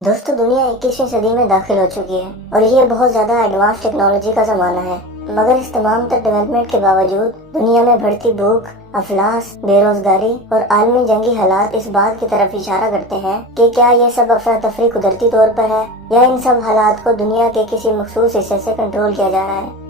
दोस्तों, दुनिया 21वीं सदी में दाखिल हो चुकी है और ये बहुत ज़्यादा एडवांस टेक्नोलॉजी का ज़माना है। मगर इस तमाम तर डेवलपमेंट के बावजूद दुनिया में बढ़ती भूख, अफलास, बेरोजगारी और आलमी जंगी हालात इस बात की तरफ इशारा करते हैं कि क्या ये सब अफरा तफरी कुदरती तौर पर है या इन सब हालात को दुनिया के किसी मखसूस हिस्से से कंट्रोल किया जा रहा है।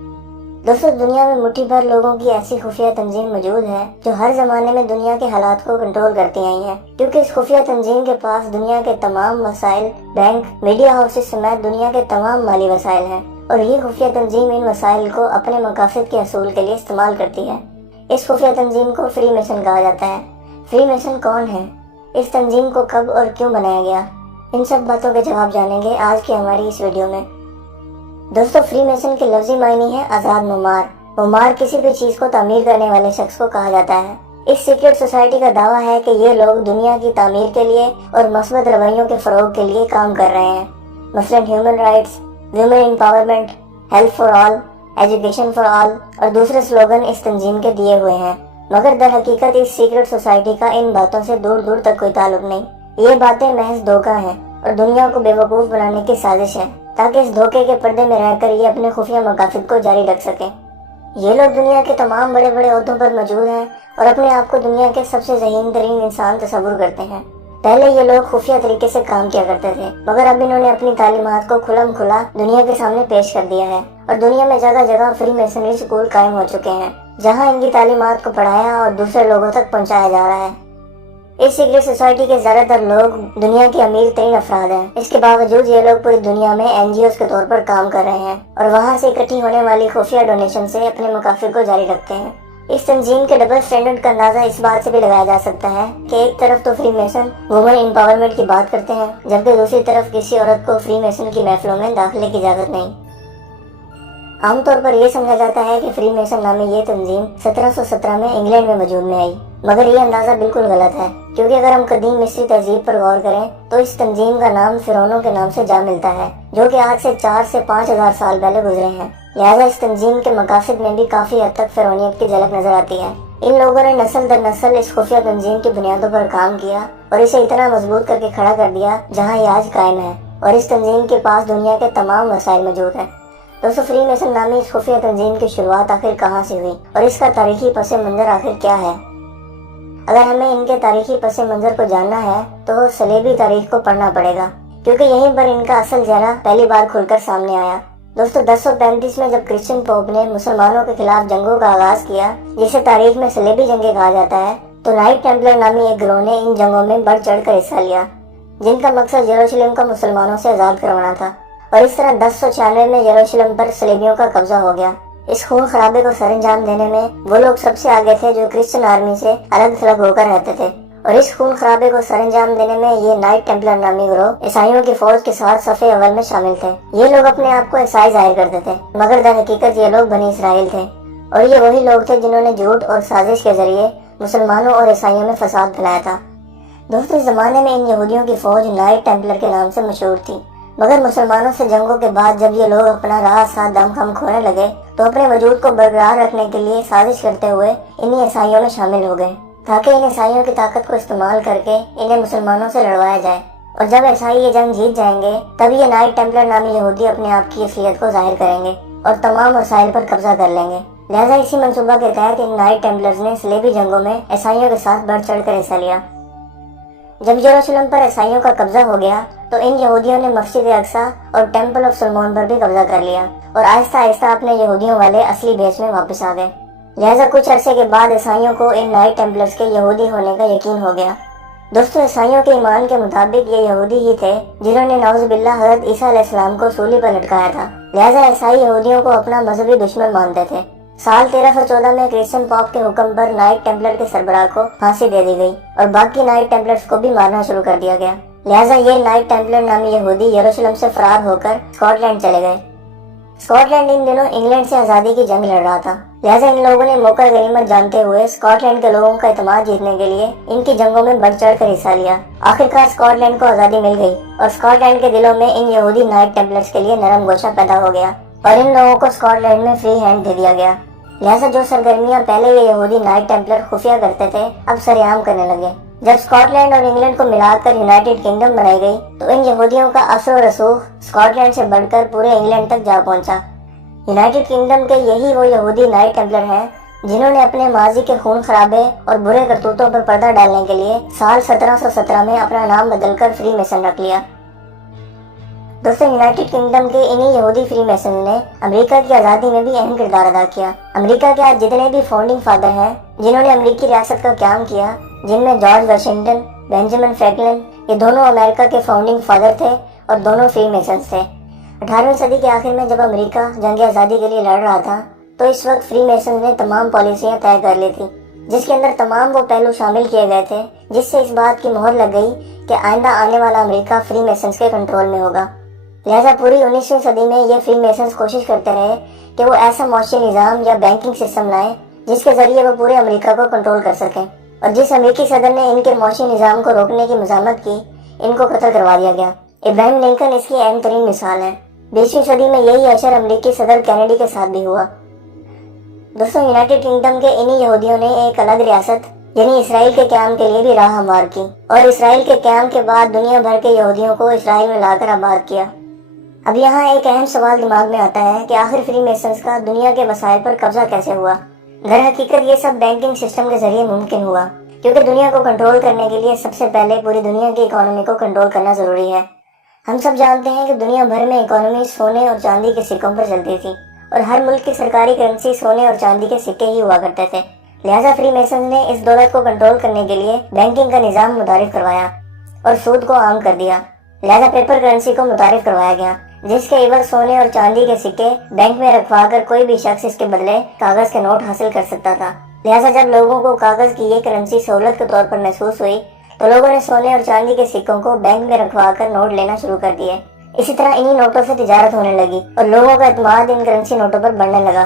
दोस्तों, दुनिया में मुट्ठी भर लोगों की ऐसी खुफिया तंजीम मौजूद है जो हर जमाने में दुनिया के हालात को कंट्रोल करती आई है, क्योंकि इस खुफिया तंजीम के पास दुनिया के तमाम वसाइल, बैंक, मीडिया हाउसेस समेत दुनिया के तमाम माली वसाइल हैं और ये खुफिया तंजीम इन वसाइल को अपने मकासद के असूल के लिए इस्तेमाल करती है। इस खुफिया तंजीम को फ्री मेसन कहा जाता है। फ्री मेसन कौन है, इस तंजीम को कब और क्यों बनाया गया, इन सब बातों के जवाब जानेंगे आज की हमारी इस वीडियो में। दोस्तों, फ्री मेसन के लफ्जी मायने है आज़ाद मुमार। मुमार किसी भी चीज को तामीर करने वाले शख्स को कहा जाता है। इस सीक्रेट सोसाइटी का दावा है कि ये लोग दुनिया की तामीर के लिए और मस्बत रवैयों के फरोग के लिए काम कर रहे हैं। मसलन human rights, women empowerment, health for all, education for all और दूसरे स्लोगन इस तंजीम के दिए हुए हैं। मगर दर हकीकत इस सीक्रेट सोसाइटी का इन बातों से दूर दूर तक कोई ताल्लुक नहीं। ये बातें महज धोखा है और दुनिया को बेवकूफ बनाने की साजिश है, ताकि इस धोखे के पर्दे में रहकर ये अपने खुफिया मकासद को जारी रख सकें। ये लोग दुनिया के तमाम बड़े बड़े ओहदों पर मौजूद हैं और अपने आप को दुनिया के सबसे ज़हीन तरीन इंसान तस्वुर करते हैं। पहले ये लोग खुफिया तरीके से काम किया करते थे, मगर अब इन्होंने अपनी तालीमात को खुलम खुला दुनिया के सामने पेश कर दिया है और दुनिया में जगह जगह फ्री मेसनरी स्कूल कायम हो चुके हैं, जहाँ इनकी तालीमात को पढ़ाया और दूसरे लोगों तक पहुँचाया जा रहा है। इस सीक्रेट सोसाइटी के ज्यादातर लोग दुनिया के अमीर तरीन अफराद हैं। इसके बावजूद ये लोग पूरी दुनिया में एनजीओ के तौर पर काम कर रहे हैं और वहाँ से इकट्ठी होने वाली खुफिया डोनेशन से अपने मकासद को जारी रखते हैं। इस तंजीम के डबल स्टैंडर्ड का अंदाजा इस बात से भी लगाया जा सकता है कि एक तरफ तो फ्री मेसन वुमेन एम्पावरमेंट की बात करते हैं, जबकि दूसरी तरफ किसी औरत को फ्री मेसन की महफिलों में दाखिले की इजाजत नहीं। आमतौर पर यह समझा जाता है कि फ्री मेसन नामी ये तंजीम 1717 में इंग्लैंड में वजूद में आई, मगर ये अंदाजा बिल्कुल गलत है, क्योंकि अगर हम कदीम मिस्री तहजीब पर गौर करें तो इस तंजीम का नाम फिरौनों के नाम से जा मिलता है, जो कि आज से 4 से 5,000 साल पहले गुजरे हैं। लिहाजा इस तंजीम के मकासद में भी काफी हद तक फिरौनियत की झलक नजर आती है। इन लोगों ने नस्ल दर नस्ल इस खुफिया तंजीम की बुनियादों पर काम किया और इसे इतना मजबूत करके खड़ा कर दिया जहाँ ये आज कायम है, और इस तंजीम के पास दुनिया के तमाम वसाइल मौजूद हैं। दोस्तों, फ्री मेसन नामी इस खुफिया तंजीम की शुरुआत आखिर कहाँ से हुई और इसका तारीखी पस मंजर आखिर क्या है? अगर हमें इनके तारीखी पस मंजर को जानना है तो सलेबी तारीख को पढ़ना पड़ेगा, क्योंकि यहीं पर इनका असल चेहरा पहली बार खुलकर सामने आया। दोस्तों, 1035 में जब क्रिश्चियन पोप ने मुसलमानों के खिलाफ जंगों का आगाज किया, जिसे तारीख में सलेबी जंगें कहा जाता है, तो नाइट टेम्पलर नामी एक गिरोह ने इन जंगों में बढ़ चढ़ कर हिस्सा लिया, जिनका मकसद यरूशलेम को मुसलमानों से आजाद करवाना था। और इस तरह 1096 में यरूशलेम पर सलेबियों का कब्जा हो गया। इस खून खराबे को सरंजाम देने में वो लोग सबसे आगे थे जो क्रिश्चियन आर्मी से अलग थलग होकर रहते थे, और इस खून खराबे को सरंजाम देने में ये नाइट टेम्पलर नामी गिरोह ईसाइयों की फौज के साथ सफे अव्वल में शामिल थे। ये लोग अपने आप को ईसाई जाहिर करते थे, मगर दर हकीकत ये लोग बनी इसराइल थे, और ये वही लोग थे जिन्होंने झूठ और साजिश के जरिए मुसलमानों और ईसाइयों में फसाद फैलाया था। दोस्तों, इस जमाने में इन यहूदियों की फौज नाइट टेम्पलर के नाम से मशहूर थी, मगर मुसलमानों से जंगों के बाद जब ये लोग अपना राह साथ दमखम खोने लगे तो अपने वजूद को बरकरार रखने के लिए साजिश करते हुए इन्हीं ईसाइयों में शामिल हो गए, ताकि इन ईसाइयों की ताकत को इस्तेमाल करके इन्हें मुसलमानों से लड़वाया जाए। और जब ईसाई ये जंग जीत जाएंगे तब ये नाइट टेम्पलर नामी यहूदी अपने आप की असलियत को जाहिर करेंगे और तमाम वसाइल पर कब्जा कर लेंगे। लिहाजा इसी मंसूबा के तहत इन नाइट टेम्पलर्स ने सलेबी जंगों में ईसाइयों के साथ बढ़ चढ़ कर हिस्सा लिया। जब यरूशलेम पर ईसाइयों का कब्जा हो गया तो इन यहूदियों ने मस्जिद अक्सा और टेम्पल ऑफ सलमोन पर भी कब्जा कर लिया और आहिस्ता आहिस्ता अपने यहूदियों वाले असली भेष में वापस आ गए। लिहाजा कुछ अरसे के बाद ईसाइयों को इन नाइट टेम्पलर्स के यहूदी होने का यकीन हो गया। दोस्तों, ईसाइयों के ईमान के मुताबिक ये यहूदी ही थे जिन्होंने नौजुबिल्लाह हज़रत ईसा अलैहिस्सलाम को सूली पर लटकाया था। लिहाजा ईसाई यहूदियों को अपना मजहबी दुश्मन मानते थे। साल 1314 में क्रिश्चियन पॉप के हुक्म पर नाइट टेम्पलर के सरबराह को फांसी दे दी गई और बाकी नाइट टेम्पलर्स को भी मारना शुरू कर दिया गया। लिहाजा ये नाइट टेम्पलर नामी यहूदी यरूशलेम से फरार होकर स्कॉटलैंड चले गए। स्कॉटलैंड इन दिनों इंग्लैंड से आजादी की जंग लड़ रहा था। लिहाजा इन लोगों ने मौका गनीमत जानते हुए स्कॉटलैंड के लोगों का एतमाद जीतने के लिए इनकी जंगों में बढ़ चढ़ कर हिस्सा लिया। आखिरकार स्कॉटलैंड को आजादी मिल गई और स्कॉटलैंड के दिलों में इन यहूदी नाइट टेम्पलर्स के लिए नरम गोशा पैदा हो गया और इन लोगों को स्कॉटलैंड में फ्री हैंड दे दिया गया। लिहाजा जो सरगर्मियां पहले ये यहूदी नाइट टेम्पलर खुफिया करते थे अब सरेआम करने लगे। जब स्कॉटलैंड और इंग्लैंड को मिलाकर यूनाइटेड किंगडम बनाई गई तो इन यहूदियों का असर और रसूख स्कॉटलैंड से बढ़कर पूरे इंग्लैंड तक जा पहुंचा। यूनाइटेड किंगडम के यही वो यहूदी नाइट टेम्पलर हैं जिन्होंने अपने माजी के खून खराबे और बुरे करतूतों पर पर्दा डालने के लिए साल 1717 में अपना नाम बदलकर फ्री मेसन रख लिया। दोस्तों, यूनाइटेड किंगडम के इन्हीं यहूदी फ्री मेसन ने अमेरिका की आज़ादी में भी अहम किरदार अदा किया। अमेरिका के आज जितने भी फाउंडिंग फादर हैं जिन्होंने अमेरिकी रियासत का क्याम किया, जिनमें जॉर्ज वाशिंगटन, बेंजामिन फ्रैंकलिन, ये दोनों अमेरिका के फाउंडिंग फादर थे और दोनों फ्री मेसन्स थे। 18वीं सदी के आखिर में जब अमेरिका जंग आज़ादी के लिए लड़ रहा था तो इस वक्त फ्री मेसन ने तमाम पॉलिसियां तय कर ली थी, जिसके अंदर तमाम वो पहलू शामिल किए गए थे जिससे इस बात की मोहर लग गई कि आइंदा आने वाला अमेरिका फ्री मेसन्स के कंट्रोल में होगा। लिहाजा पूरी 19वीं सदी में ये फ्री मेसन्स कोशिश करते रहे कि वो ऐसा मौशी निज़ाम या बैंकिंग सिस्टम लाएं जिसके जरिए वो पूरे अमेरिका को कंट्रोल कर सकें, और जिस अमेरिकी सदर ने इनके मौशी निज़ाम को रोकने की मज़ामत की, इनको कत्ल करवा दिया गया। इब्राहिम लिंकन इसकी अहम तरीन मिसाल है। 20वीं सदी में यही असर अमेरिकी सदर कैनेडी के साथ भी हुआ। दोस्तों, यूनाइटेड किंगडम के इन्हीं यहूदियों ने एक अलग रियासत यानी इसराइल के क़याम के लिए भी राह हमवार की और इसराइल के क़याम के बाद दुनिया भर के यहूदियों को इसराइल में लाकर आबाद किया। अब यहाँ एक अहम सवाल दिमाग में आता है कि आखिर फ्री मेसन्स का दुनिया के वसाइल पर कब्जा कैसे हुआ। दर हकीकत ये सब बैंकिंग सिस्टम के जरिए मुमकिन हुआ, क्योंकि दुनिया को कंट्रोल करने के लिए सबसे पहले पूरी दुनिया की इकोनॉमी को कंट्रोल करना जरूरी है। हम सब जानते हैं कि दुनिया भर में इकोनॉमी सोने और चांदी के सिक्कों पर चलती थी और हर मुल्क की सरकारी करेंसी सोने और चांदी के सिक्के ही हुआ करते थे। लिहाजा फ्री मेसन्स ने इस दौलत को कंट्रोल करने के लिए बैंकिंग का निज़ाम मुतारिफ करवाया और सूद को आम कर दिया। लिहाजा पेपर करेंसी को मुतारिफ करवाया गया, जिसके एवज सोने और चांदी के सिक्के बैंक में रखवा कर कोई भी शख्स इसके बदले कागज के नोट हासिल कर सकता था। लिहाजा जब लोगों को कागज की ये करेंसी सहूलत के तौर पर महसूस हुई तो लोगों ने सोने और चांदी के सिक्कों को बैंक में रखवा कर नोट लेना शुरू कर दिए। इसी तरह इन्हीं नोटों से तिजारत होने लगी और लोगों का एतमाद इन करेंसी नोटों पर बढ़ने लगा।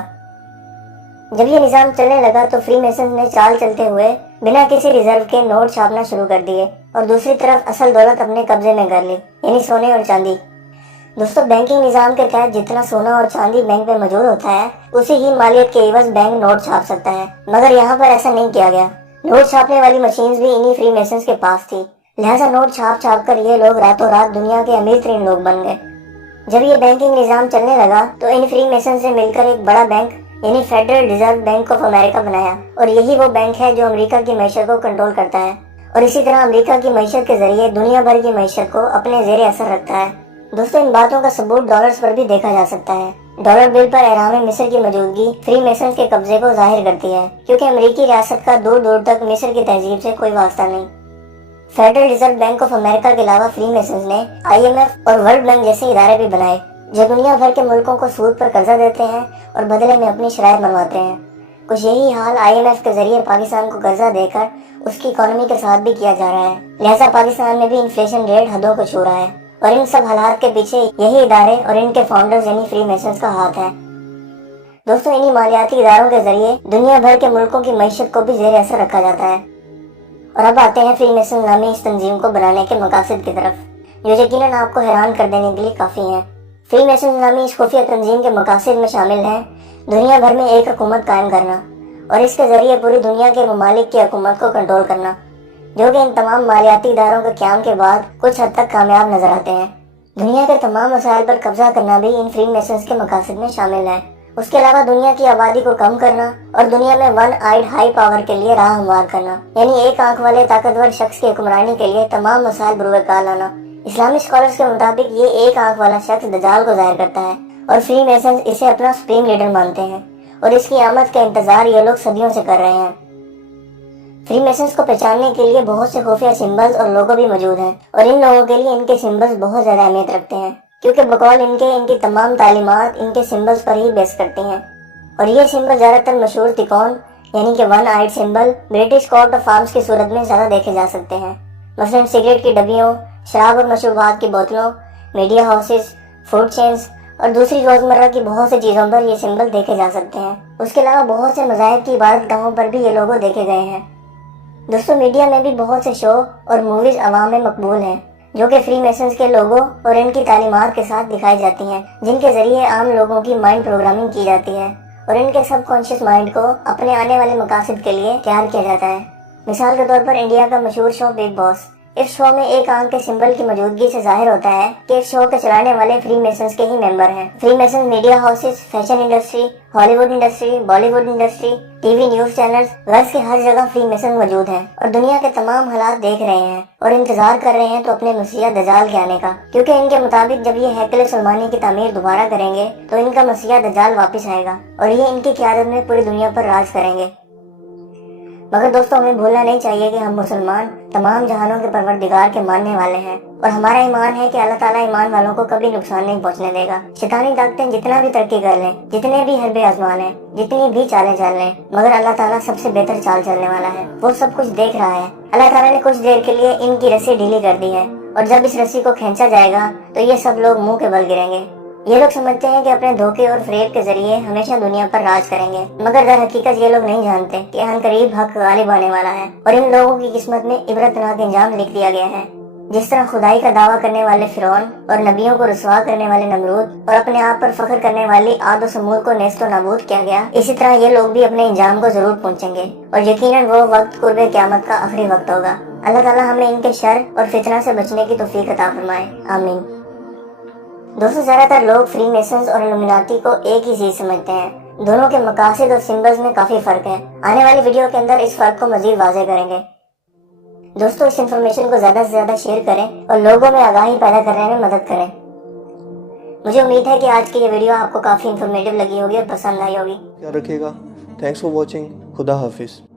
जब ये निज़ाम चलने लगा तो फ्री मेसन्स ने चाल चलते हुए बिना किसी रिजर्व के नोट छापना शुरू कर दिए और दूसरी तरफ असल दौलत अपने कब्जे में कर ली, यानी सोने और चांदी। दोस्तों, बैंकिंग निज़ाम के तहत जितना सोना और चांदी बैंक में मौजूद होता है उसी ही मालियत के एवज बैंक नोट छाप सकता है, मगर यहाँ पर ऐसा नहीं किया गया। नोट छापने वाली मशीन्स भी इन्हीं फ्री मेसन्स के पास थी। लिहाजा नोट छाप छाप कर ये लोग रातों रात दुनिया के अमीर तरीन लोग बन गए। जब ये बैंकिंग निज़ाम चलने लगा तो इन फ्री मेसन्स ने मिलकर एक बड़ा बैंक यानी federal reserve bank of America बनाया, और यही वो बैंक है जो अमेरिका की मईशत को कंट्रोल करता है और इसी तरह अमेरिका की मईशत के जरिए दुनिया भर की मईशत को अपने जेर असर रखता है। दोस्तों, इन बातों का सबूत डॉलर्स पर भी देखा जा सकता है। डॉलर बिल पर एहराम मिस्र की मौजूदगी फ्री मेसन्स के कब्जे को जाहिर करती है, क्योंकि अमेरिकी रियासत का दूर दूर तक मिस्र की तहजीब से कोई वास्ता नहीं। Federal reserve bank of America के अलावा फ्री मेसन्स ने IMF और वर्ल्ड बैंक जैसे इदारे भी बनाए जो दुनिया भर के मुल्कों को सूद पर कर्जा देते हैं और बदले में अपनी शराइत मनवाते हैं। कुछ यही हाल IMF के जरिए पाकिस्तान को कर्जा देकर उसकी इकोनॉमी के साथ भी किया जा रहा है। लिहाजा पाकिस्तान में भी इन्फ्लेशन रेट हदों को छू रहा है और इन सब हालात के पीछे यही इदारे और इनके फाउंडर्स यानी फ्री मेसन्स का हाथ है। दोस्तों, इन्हीं मालियाती इदारों के जरिए दुनिया भर के मुल्कों की मईशत को भी जेर असर रखा जाता है। और अब आते हैं फ्री मेसन नामी इस तंजीम को बनाने के मकासद की तरफ, जो यकीनन आपको हैरान कर देने के लिए काफ़ी हैं। फ्री मेसन नामी इस खुफिया तंजीम के मकासद में शामिल हैं दुनिया भर में एक हुकूमत कायम करना और इसके जरिए पूरी दुनिया के ममालिक की हुकूमत को कंट्रोल करना, जो कि इन तमाम मालियाती इदारों के क़याम के बाद कुछ हद तक कामयाब नजर आते हैं। दुनिया के तमाम मसाइल पर कब्जा करना भी इन फ्री मेसन्स के मकासद में शामिल है। उसके अलावा दुनिया की आबादी को कम करना और दुनिया में वन आइड हाई पावर के लिए राह हमवार करना, यानी एक आंख वाले ताकतवर शख्स की हुक्मरानी के लिए तमाम मसाइल बुरुकार लाना। इस्लामी स्कॉलर्स के मुताबिक ये एक आंख वाला शख्स दजाल को जाहिर करता है और फ्री मेसन्स इसे अपना सुप्रीम लीडर मानते हैं और इसकी आमद का इंतजार ये लोग सदियों से कर रहे हैं। फ्री मेसन्स को पहचानने के लिए बहुत से खुफिया सिंबल्स और लोगो भी मौजूद हैं और इन लोगों के लिए इनके सिंबल्स बहुत ज्यादा अहमियत रखते हैं, क्योंकि बकौल इनकी तमाम तालीमात इनके सिंबल्स पर ही बेस करती हैं। और ये सिंबल ज्यादातर मशहूर तिकोन यानी कि one eyed symbol British coat of arms की सूरत में ज्यादा देखे जा सकते हैं। मसलन सिगरेट की डब्बियों, शराब और मशरूबात की बोतलों, मीडिया हाउसेस, फूड चेन्स और दूसरी रोजमर्रा की बहुत सी चीजों पर ये सिंबल देखे जा सकते हैं। उसके अलावा बहुत से मज़ाहिब की इबादतगाहों पर भी ये लोगो देखे गए हैं। दोस्तों, मीडिया में भी बहुत से शो और मूवीज अवाम में मकबूल हैं, जो कि फ्री मेसन्स के लोगों और इनकी तालीमात के साथ दिखाई जाती हैं, जिनके जरिए आम लोगों की माइंड प्रोग्रामिंग की जाती है और इनके सबकॉन्शियस माइंड को अपने आने वाले मकासद के लिए तैयार किया जाता है। مثال کے طور پر انڈیا کا مشہور شو بگ باس، اس شو میں ایک آنکھ کے سمبل کی موجودگی سے ظاہر ہوتا ہے کہ اس شو کے چلانے والے فری میسنز کے ہی ممبر ہیں۔ Free masons media houses, fashion industry, Hollywood industry, Bollywood industry, TV news channels, غرض کے ہر جگہ فری میسنز موجود ہیں اور دنیا کے تمام حالات دیکھ رہے ہیں اور انتظار کر رہے ہیں تو اپنے مسیح دجال کے آنے کا، کیونکہ ان کے مطابق جب یہ ہیکل سلیمانی کی تعمیر دوبارہ کریں گے تو ان کا مسیح دجال واپس آئے گا اور یہ ان کی قیادت میں پوری دنیا پر راج کریں گے۔ مگر دوستوں ہمیں بھولنا نہیں چاہیے کہ ہم مسلمان تمام جہانوں کے پروردگار کے ماننے والے ہیں اور ہمارا ایمان ہے کہ اللہ تعالیٰ ایمان والوں کو کبھی نقصان نہیں پہنچنے دے گا۔ شیطانی طاقتیں جتنا بھی ترقی کر لیں، جتنے بھی حربے آزما لیں، جتنی بھی چالیں چل لیں، مگر اللہ تعالیٰ سب سے بہتر چال چلنے والا ہے، وہ سب کچھ دیکھ رہا ہے۔ اللہ تعالیٰ نے کچھ دیر کے لیے ان کی رسی ڈھیلی کر دی ہے اور جب اس رسی کو کھینچا جائے گا تو یہ سب لوگ منہ کے بل گریں گے۔ یہ لوگ سمجھتے ہیں کہ اپنے دھوکے اور فریب کے ذریعے ہمیشہ دنیا پر راج کریں گے، مگر در حقیقت یہ لوگ نہیں جانتے کہ عنقریب حق غالب آنے والا ہے اور ان لوگوں کی قسمت میں عبرتناک انجام لکھ دیا گیا ہے۔ جس طرح خدائی کا دعویٰ کرنے والے فرعون اور نبیوں کو رسوا کرنے والے نمرود اور اپنے آپ پر فخر کرنے والی عاد و سمود کو نیست و نابود کیا گیا، اسی طرح یہ لوگ بھی اپنے انجام کو ضرور پہنچیں گے اور یقیناً وہ وقت قرب قیامت کا آخری وقت ہوگا۔ اللہ تعالیٰ ہمیں ان کے شر اور فتنہ سے بچنے کی توفیق عطا فرمائے، آمین۔ دوستوں زیادہ تر لوگ فری میسنز اور الومناتی کو ایک ہی چیز سمجھتے ہیں، دونوں کے مقاصد اور سمبلز میں کافی فرق ہے۔ آنے والی ویڈیو کے اندر اس فرق کو مزید واضح کریں گے۔ دوستوں اس انفارمیشن کو زیادہ سے زیادہ شیئر کریں اور لوگوں میں آگاہی پیدا کرنے میں مدد کریں۔ مجھے امید ہے کہ آج کی یہ ویڈیو آپ کو کافی انفارمیٹیو لگی ہوگی اور پسند آئی ہوگی۔ خیال رکھیے گا۔ Thanks for watching. خدا حافظ۔